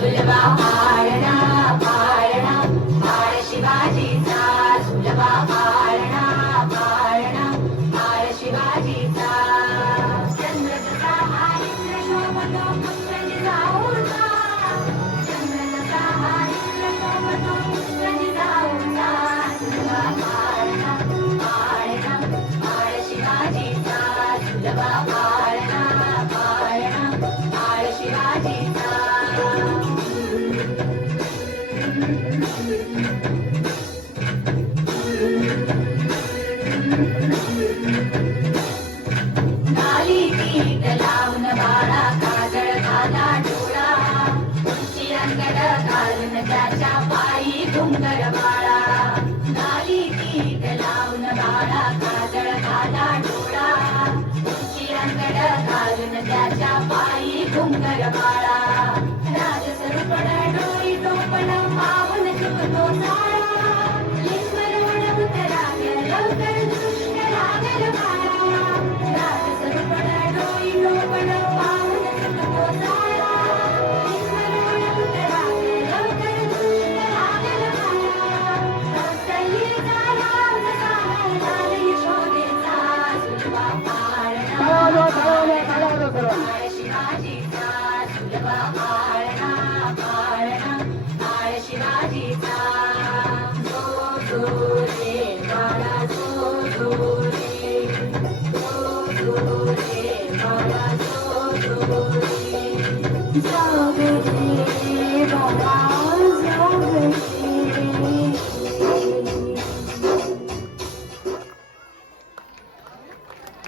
सुलभा पाळणा पाळणा बाळ शिवाजीचा सुलभा पाळणा पाळणा बाळ शिवाजीचा चंद्र जसा इंद्र शोभतो पुत्र जिजाऊचा चंद्र जसा इंद्र शोभतो पुत्र जिजाऊचा सुलभा पाळणा पाळणा बाळ शिवाजीचा सुलभा पाळणा पाळणा बाळ शिवाजीचा नाली पीठ लावून बाळा काजळ घाला डोळा उंची अंगड घालून त्याच्या पायी घुंगर बाळा नाली पीठ लावून बाळा काजळ घाला डोळा उंची अंगड घालून त्याच्या पायी घुंगर बाळा राजसरुपण डोळी टोपण पावन चुकतो साळा लिंगरोड उतराव्या लवकर दृष्ट लागल बाळा राजसरुपण डोळी टोपण पावन चुकतो साळा लिंगरोड उतराव्या लवकर दृष्ट लागल बाळा कौसल्येचा राज झाला लाल यशोदेचा सुलभा पाळणा बाळ शिवाजीचा सुलभा पाळणा पाळणा बाळ शिवाजीचा जो जो रे बाळा जो जो रे जो जो रे बाळा जो जो रे जो